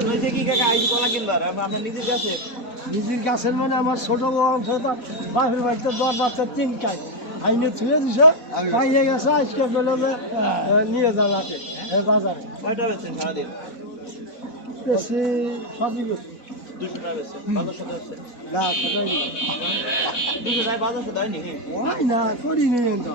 নইছে কি কাকা আইজি কলা কিনবার আপনার নিজের কাছে নিজের গাছের মানে আমার ছোট বাপের বাড়িতে দশ বাচ্চা তিনটায় আইনে ছুঁয়ে দিছে পাইয়ে গেছে আজকে বলে নিয়ে যান এই বাজারে। কয়টা বেচছেন সারাদিন? বেশি সবই বেশি। না করি আছে না। বাইরে সাড়ে নয় তো এই যে দিয়ে দিস না তো।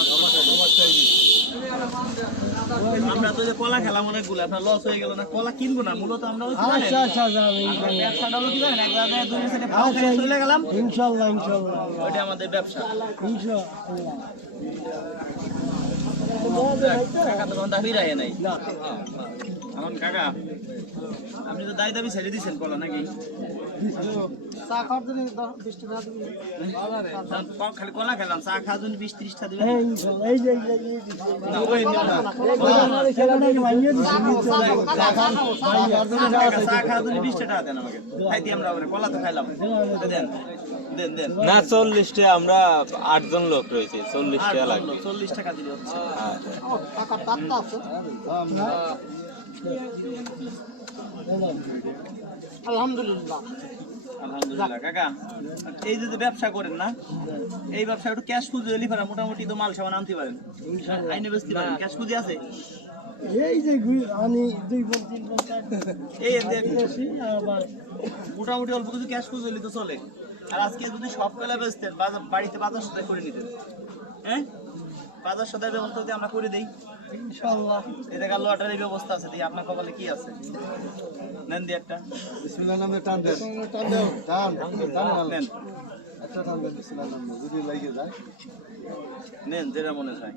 আমরা তো যে কলা খেলাম অনেকগুলো আপনার লস হয়ে গেল না? কলা কিনবো না মূলত আমরা? আচ্ছা আচ্ছা ব্যবসাটা হলো কি জানেন এক জায়গায় দুই সাইডে ভালো খেয়ে চলে গেলাম। ওইটা আমাদের ব্যবসা। ইনশাল্লাহ। টাকা তো কোনো দাবি রায় নাই। না। আমার কাকা আপনি তো দায় দাবি ছেড়ে দিয়েছেন কলা নাকি? চা খাওয়ার জন্য খালি কলা খেলাম চা খাওয়ার জন্য বিশ ত্রিশটা দিবেন? এই যে না, না। চা খাওয়ার জন্য বিশটা টাকা দেন আমাকে। খাইতে আমরা কলা তো খাইলাম। দেন না চল্লিশটা আমরা আটজন লোক রয়েছে চল্লিশ টাকা লাগবে। চল্লিশ টাকা দিলে হচ্ছে। ও, কাকার ডাক্তার আছে আলহামদুলিল্লাহ। আলহামদুলিল্লাহ কাকা। এই যে যে ব্যবসা করেন না এই ব্যবসা একটু ক্যাশ পুঁজি হলে পারে মোটামুটি তো মাল সামান আনতে পারেন। আইনে বেচতে পারেন ক্যাশ পুঁজি আছে? এই যে আনি দুই বোন তিন বোন এই এতে বেশি আবার মোটামুটি অল্প কিছু ক্যাশ পুঁজি হলে তো চলে। আর আজকে যদি সব পেলা বেচতেন বাজার বাড়িতে বাজার সদাই করে নিতেন। হ্যাঁ? বাজার সদাই ব্যবস্থা যদি আমরা করে দিই। ইনশাল্লাহ এই দেখা লটারির ব্যবস্থা আছে? আপনার কপালে কি আছে? নেন দিয়ে একটা। বিসমিল্লাহ নামে টান দেন। টান দেন টান টান নেন। একটা টান দেন বিসমিল্লাহ নামে। যদি লাগিয়ে যায়। নেন যেটা মনে চায়।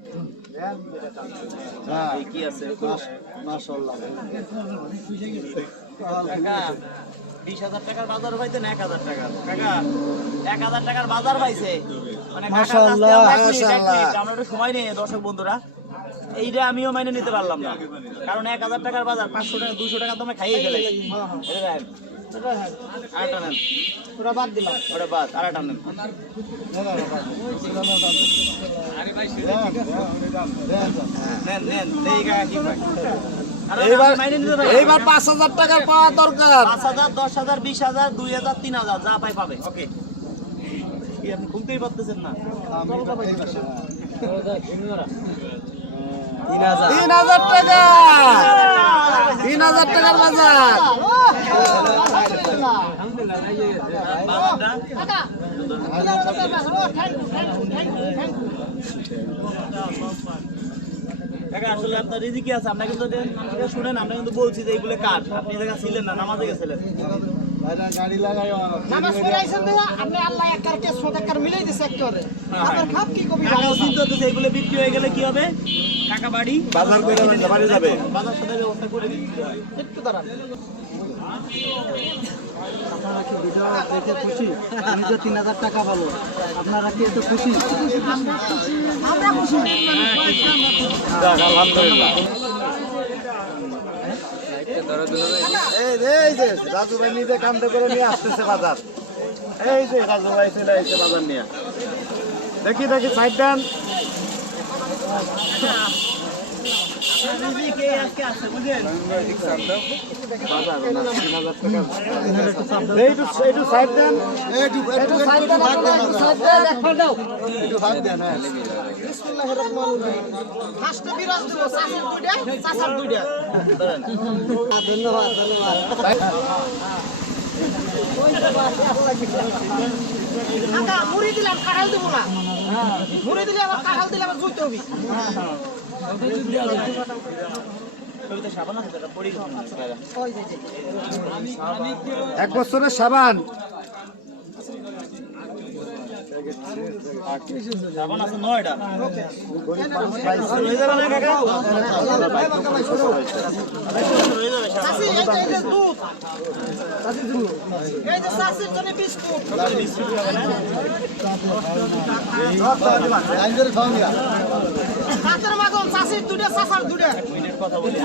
হ্যাঁ কি আছে? মাশাআল্লাহ। কাকা বিশ হাজার টাকার বাজার পাইতেন এক হাজার টাকার? কাকা এক হাজার টাকার বাজার পাইছে। মানে আমরা একটু সময় নেই দর্শক বন্ধুরা। এইটা আমিও মাইনে নিতে পারলাম না। কারণ এক হাজার টাকার বাজার পাঁচশো টাকা দুশো টাকা তো আমরা খাইয়ে ফেলেছি আরেকটা নেন। বাদ দিলাম। ওটা বাদ নেন। এইবার পাঁচ হাজার টাকার পাওয়া দরকার। পাঁচ হাজার দশ হাজার বিশ হাজার দুই হাজার তিন হাজার যা পাই পাবে। ওকে। আপনি খুলতেই পারতেছেন না? তিন হাজার। টাকা। তিন হাজার টাকার বাজার। আসলে আপনার রিজিকি আছে আপনার কিন্তু শুনেন আমরা কিন্তু বলছি যে এইগুলো কাঠ আপনি এই ছিলেন না নামাজে গেছিলেন। ভাইরা গাড়ি লাগাই নামাজ পড়ে দেয়া আপনি আল্লাহ একার কে সোদ একার মিলাই দিছে একেবারে। হ্যাঁ, খাপ কি কবি চিন্তা এগুলো বিক্রি হয়ে গেলে কি হবে? কাকা বাড়ি বাজার করে বাড়ি যাবে। বাজার সাথে ব্যবস্থা করে দিতে একটু দাঁড়ান। আপনারা কি ভিডিও দেখে খুশি? আমি তো তিন হাজার টাকা পাবো আপনারা কি একটু খুশি? আমরা খুশি। আলহামদুলিল্লাহ। এই যে, এই যে রাজু ভাই নিজে কান্দে করে নিয়ে আসতেছে বাজার। এই যে রাজু ভাই চলে আসছে বাজার নিয়ে। দেখি দেখি সাইড ডান ধন্যবাদ ধন্যবাদ মুড়ি দিলাম কাঁঠাল দেবো না। মুড়ি দিলে আবার কাঁঠাল দিলে আবার জুইতে হবে। এক বছরের সাবান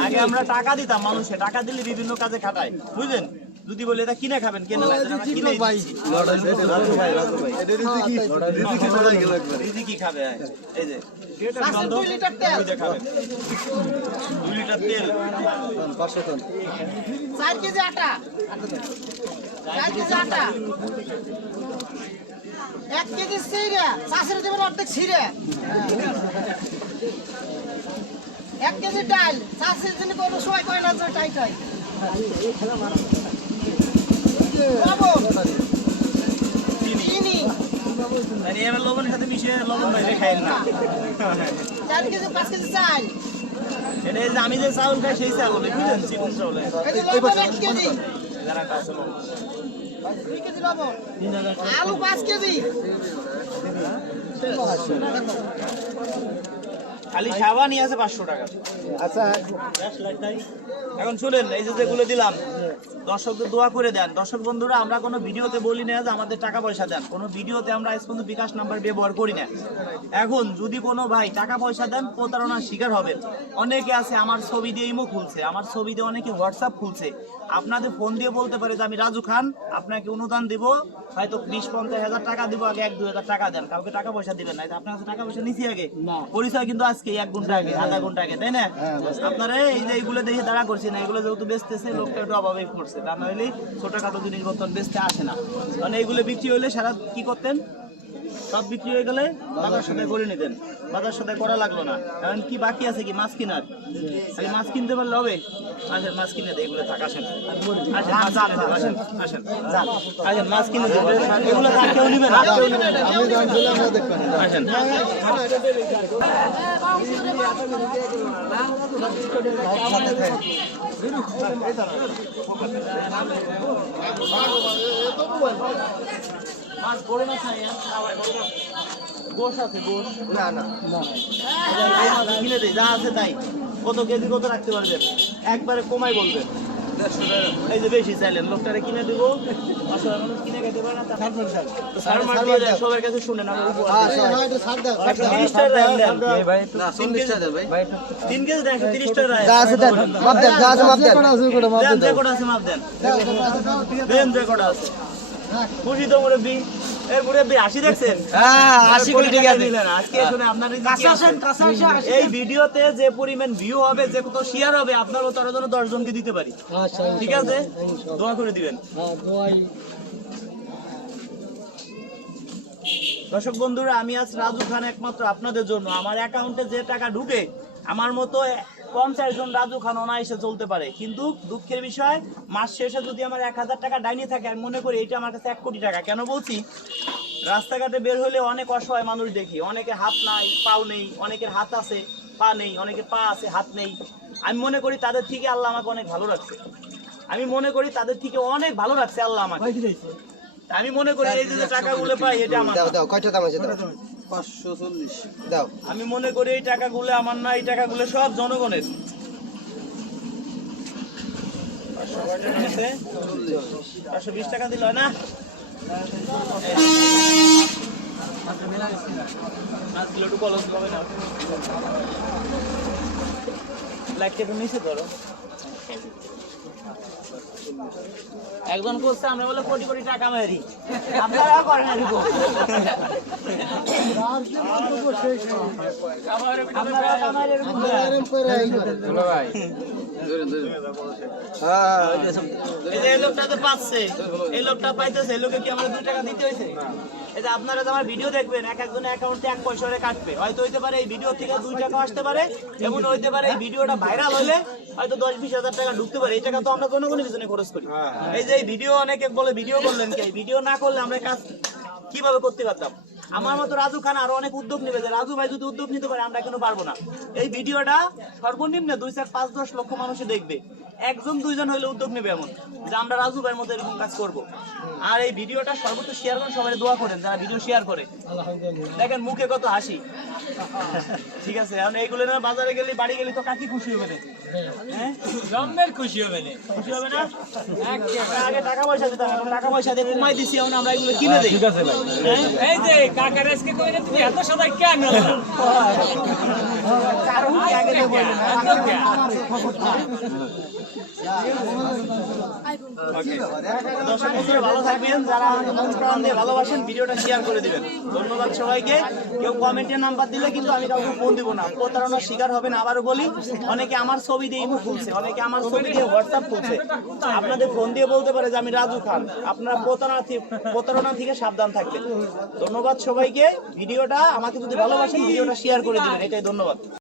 আগে আমরা টাকা দিতাম মানুষে টাকা দিলে বিভিন্ন কাজে খাটায় বুঝলেন? যদি বলি এটা কিনে খাবেন? কেন আমরা কিনে দিদি কি খাবে? এই যে। দুই লিটার তেল। খাবেন দুই লিটার তেল। চার কেজি আটা। চার কেজি আটা। এক কেজি সিরে। চাষের দেবেন অর্ধেক ছিঁড়ে এক কেজি ডাল। চাষের জন্য কোনো সময় করে না যে টাই এবার লবণের সাথে মিশিয়ে লবণ ভাইলে খাইেন না চার কেজি পাঁচ কেজি চাল। এটা যে আমি যে চাউল খাই সেই চাউল বুঝলেন? চিকন চাউল। আলু পাঁচ কেজি। খালি সাবানই আছে পাঁচশো টাকা। আচ্ছা। এখন শুনেন এই যে যেগুলো দিলাম দর্শকদের দোয়া করে দেন। দর্শক বন্ধুরা আমরা কোনো ভিডিওতে বলি না যে আমাদের টাকা পয়সা দেন। কোনো ভিডিওতে আমরা আজ পর্যন্ত বিকাশ নাম্বার ব্যবহার করি না। এখন যদি কোনো ভাই টাকা পয়সা দেন প্রতারণার শিকার হবেন। অনেকে আছে আমার ছবি দিয়ে ইমো খুলছে আমার ছবি দিয়ে অনেকে হোয়াটসঅ্যাপ খুলছে। আপনাদের ফোন দিয়ে বলতে পারে যে আমি রাজু খান আপনাকে অনুদান দিব। হয়তো বিশ পঞ্চাশ হাজার টাকা দিব আগে এক দুই হাজার টাকা দেন। কাউকে টাকা পয়সা দিবেন না। আপনার কাছে টাকা পয়সা নিছি আগে। পরিচয় কিন্তু আজকে এক ঘণ্টা আগে আধা ঘণ্টা আগে তাই না? আপনারা এই যে এইগুলো দেখে দাঁড়া করছি না এগুলো যেহেতু বেচতেছে লোকটা একটু অভাবে পড়ছে। তা নাহলে ছোটখাটো জিনিসপত্র বেচতে আসে না। মানে এইগুলো বিক্রি হলে সারা কি করতেন? সব বিক্রি হয়ে গেলে বাজার সাথে করে নিতেন। বাজার সাথে করা লাগল না। কারণ কি বাকি আছে কি? মাছ কেনার। খালি মাছ কিনতে পারলে হবে? আসেন মাছ কিনে দেয় এগুলো থাক আসেন। আসেন মাছ কিনে আসেন আসেন। মাছ কিনে দেব এগুলো থাক কেউ নিবে না। না। আসেন। মাছ বড় মাছ নাই গোশ আছে গোশ। না না। কিনে দেয় যা আছে তাই। কত কেজি কত রাখতে পারবেন একবারে কমাই বলবেন এই যে বেশি চাইলেন লোকটারে কিনে দেবো। পাঁচশো মানুষ কিনে খেতে পারে না তা- মার দিয়ে দেন, সবার কাছে শুনেন আমার উপহার দেন। তিরিশ টাকা দেন, দেন। তিন কেজি- তিন কেজি দেন, একশো তিরিশ টাকা দেন। দেন, যে কটা আছে মাপ দেন। দেন, যে কটা আছে। খুশি তো মুরব্বি। এই মুরব্বি দেখছেন? আশি কোটি টাকা দিলেন। আজকে শুনে আপনার এই আছে? ভিডিওতে যে পরিমাণ ভিউ হবে যে কত শেয়ার হবে আপনার মতো আরও যেন দশ জনকে দিতে পারি। ঠিক আছে? দোয়া করে দিবেন। দর্শক বন্ধুরা আমি আজ রাজু খান একমাত্র আপনাদের জন্য। আমার অ্যাকাউন্টে যে টাকা ঢুকে আমার মতো পঞ্চাশ জন রাজু খান অনায়াসে চলতে পারে। কিন্তু দুঃখের বিষয় মাস শেষে যদি আমার এক হাজার টাকা ডাইনি থাকে আমি মনে করি এটা আমার কাছে এক কোটি টাকা। কেন বলছি? রাস্তাঘাটে বের হলে অনেক অসহায় মানুষ দেখি। অনেকে হাত নাই পাও নেই অনেকের হাত আছে পা নেই অনেকের পা আছে হাত নেই। আমি মনে করি তাদের থেকে আল্লাহ আমাকে অনেক ভালো রাখছে। আমি মনে করি তাদের থেকে অনেক ভালো রাখছে আল্লাহ আমাকে। আমি মনে করি এই যে টাকাগুলো পাই এটা আমার না। পাঁচশো চল্লিশ। দাও। আমি মনে করি এই টাকাগুলো আমার না, এই টাকাগুলো সব জনগণের। পাঁচশো বিশ টাকা দিল না? লাইটটা একটু নিচে ধরো। একজন করছে আমরা বলে কোটি কোটি টাকা মারি আপনারা করেন এরকম। আপনারা কামাই এরকম করেন। এই এই লোকটা তো পাচ্ছে। এই লোকটা পাইতেছে এই লোকে কি আমরা দুই টাকা দিতে হয়েছে? এই যে আপনারা আমার ভিডিও দেখবেন এক একজনের অ্যাকাউন্টে এক পয়সা করে কাটবে। হয়তো হইতে পারে এই ভিডিও থেকে দুই টাকা আসতে পারে এমন হইতে পারে এই ভিডিওটা ভাইরাল হলে হয়তো দশ বিশ হাজার টাকা ঢুকতে পারে। এই টাকা তো আমরা জনগণের পিছনে খরচ করি। এই যে এই ভিডিও অনেকে বলে ভিডিও করলেন কে? ভিডিও না করলে আমরা কাজ কীভাবে করতে পারতাম? আমার মতো রাজু খান আরও অনেক উদ্যোগ নেবে যে রাজু ভাই যদি উদ্যোগ নিতে পারে আমরা কেন পারব না। এই ভিডিওটা সর্বনিম্ন দুই চার পাঁচ দশ লক্ষ মানুষে দেখবে। একজন দুইজন হইলে উদ্যোগ নেবে এমন যে আমরা রাজু ভাইয়ের মতো এরকম কাজ করব। আর এই ভিডিওটা সর্বোচ্চ শেয়ার করেন সবাই দোয়া করেন যারা ভিডিও শেয়ার করে। দেখেন মুখে কত হাসি। ঠিক আছে এখন এইগুলো না বাজারে গেলে বাড়ি গেলে তো কাকি খুশি হবে না। হ্যাঁ? জন্মের খুশি হবে না। খুশি হবে না? আমরা আগে টাকা পয়সা দিতাম টাকা পয়সা দিয়ে কমাই দিছি এখন আমরা এগুলো কিনে দিই। ঠিক আছে এই যে কাকার আজকে কইলে, তুমি এত সবাই কেন? দর্শক বন্ধুরা ভালো থাকবেন যারা মন প্রাণ দিয়ে ভালোবাসেন ভিডিওটা শেয়ার করে দিবেন ধন্যবাদ সবাইকে কেউ কমেন্টে নাম্বার দিলে কিন্তু আমি কাউকে ফোন দিব না প্রতারণার শিকার হবেন আবারও বলি অনেকে আমার ছবি দিয়ে ইমো খুলছে অনেকে আমার ছবি দিয়ে হোয়াটসঅ্যাপ খুলছে আপনাদের ফোন দিয়ে বলতে পারে যে আমি রাজু খান আপনারা প্রতারণা প্রতারণা থেকে সাবধান থাকবেন। ধন্যবাদ সবাইকে ভিডিওটা আমাকে যদি ভালোবাসেন ভিডিওটা শেয়ার করে দিবেন। এটাই ধন্যবাদ।